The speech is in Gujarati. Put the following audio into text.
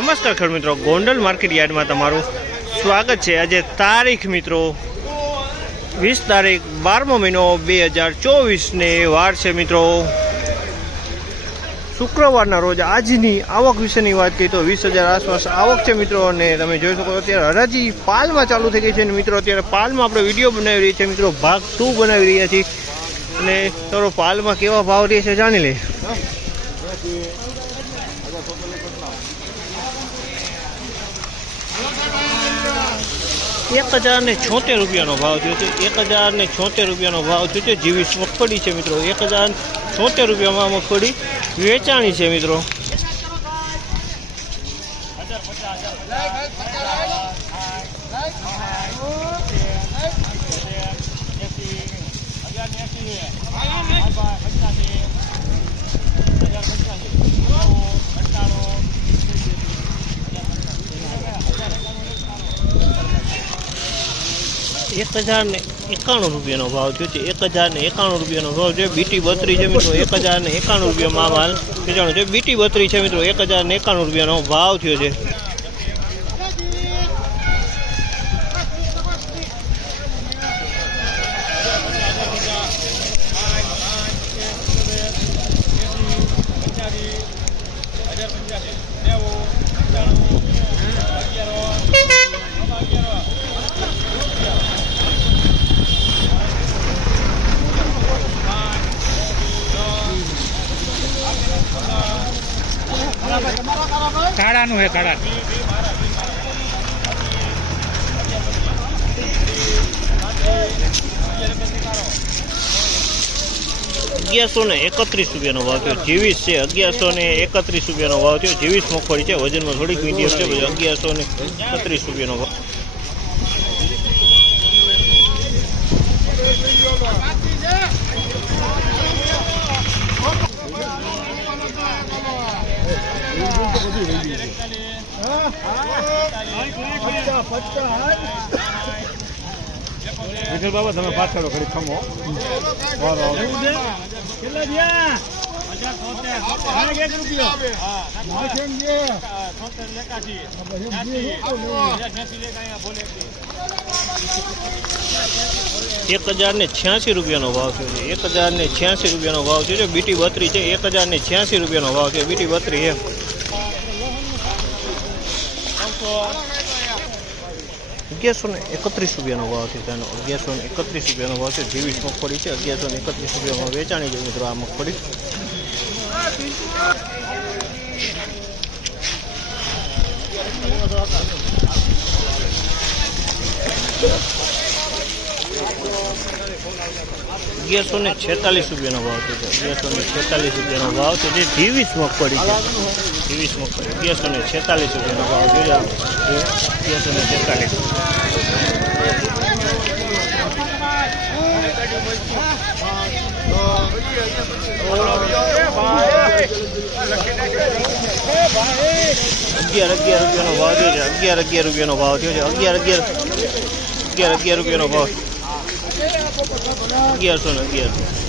નમસ્કાર ખર મિત્રો. ગોંડલ માર્કેટ યાર્ડમાં તમારું સ્વાગત છે. આજે તારીખ મિત્રો વીસ તારીખ, બારમો મહિનો બે હજાર ચોવીસને વાર છે મિત્રો. શુક્રવારના રોજ આજની આવક વિશેની વાત કરીએ તો વીસ હજાર આસપાસ આવક છે મિત્રો અને તમે જોઈ શકો અત્યારે હરાજી પાલમાં ચાલુ થઈ ગઈ છે અને મિત્રો અત્યારે પાલમાં આપણે વીડિયો બનાવી રહ્યા છીએ મિત્રો ભાગ ટુ બનાવી રહ્યા છીએ અને તારો પાલમાં કેવા ભાવ રહે છે જાણી લે એક હજાર ને છોતેર રૂપિયાનો ભાવ થયો છે. એક હજાર ને છોતેર રૂપિયાનો ભાવ થયો છે. જીવીસ મગફળી છે મિત્રો. એક હજાર છોતેર રૂપિયામાં મગફળી વેચાણી છે મિત્રો. એક હજાર ને એકાણું રૂપિયાનો ભાવ થયો છે. એક હજાર ને એકાણું રૂપિયાનો ભાવ છે. બીટી બત્રી છે મિત્રો એક હજાર ને એકાણું રૂપિયામાં માલ વેચાણો છે. બીટી બત્રી છે મિત્રો એક હજાર ને એકાણું રૂપિયાનો ભાવ થયો છે. કાળાનું હે, કાળા. અગિયારસો ને એકત્રીસ રૂપિયાનો ભાવ થયો. જીવીસ છે, અગિયારસો ને એકત્રીસ રૂપિયાનો ભાવ થયો. જીવીસ મગફળી છે, વજનમાં થોડીક મીડિયમ છે અગિયારસો ને એકત્રીસ રૂપિયાનો ભાવ. વિઠ્ઠલ બાબા તમે પાછળ ઘડી ખમો. વારો એક હજાર ને છ્યાસી રૂપિયાનો ભાવ થયો છે. એક હજાર ને છ્યાસી રૂપિયાનો ભાવ થયો છે. બીટી બત્રી છે એક હજાર ને છ્યાસી રૂપિયાનો ભાવ છે. બીટી બત્રી છે અગિયારસો ને એકત્રીસ રૂપિયાનો ભાવ છે તેનો અગિયારસો ને એકત્રીસ રૂપિયાનો ભાવ છે. જીવીસ મગફળી છે, અગિયારસો ને એકત્રીસ રૂપિયામાં વેચાણી છે મિત્રો. આ મગફળી અગિયારસો ને છેતાલીસ રૂપિયાનો ભાવ છે અગિયારસો ને છેતાલીસ રૂપિયાનો ભાવ છે. જે જીવીસ મગફળી છે. જીવીસ અગિયારસો ને છેતાલીસ રૂપિયાનો ભાવ છે અગિયારસો ને છેતાલીસ. અગિયાર અગિયાર રૂપિયાનો ભાવ થયો છે. અગિયાર અગિયાર રૂપિયાનો ભાવ થયો છે. અગિયાર અગિયાર અગિયાર અગિયાર રૂપિયાનો ભાવ. અગિયારસો ને અગિયારસો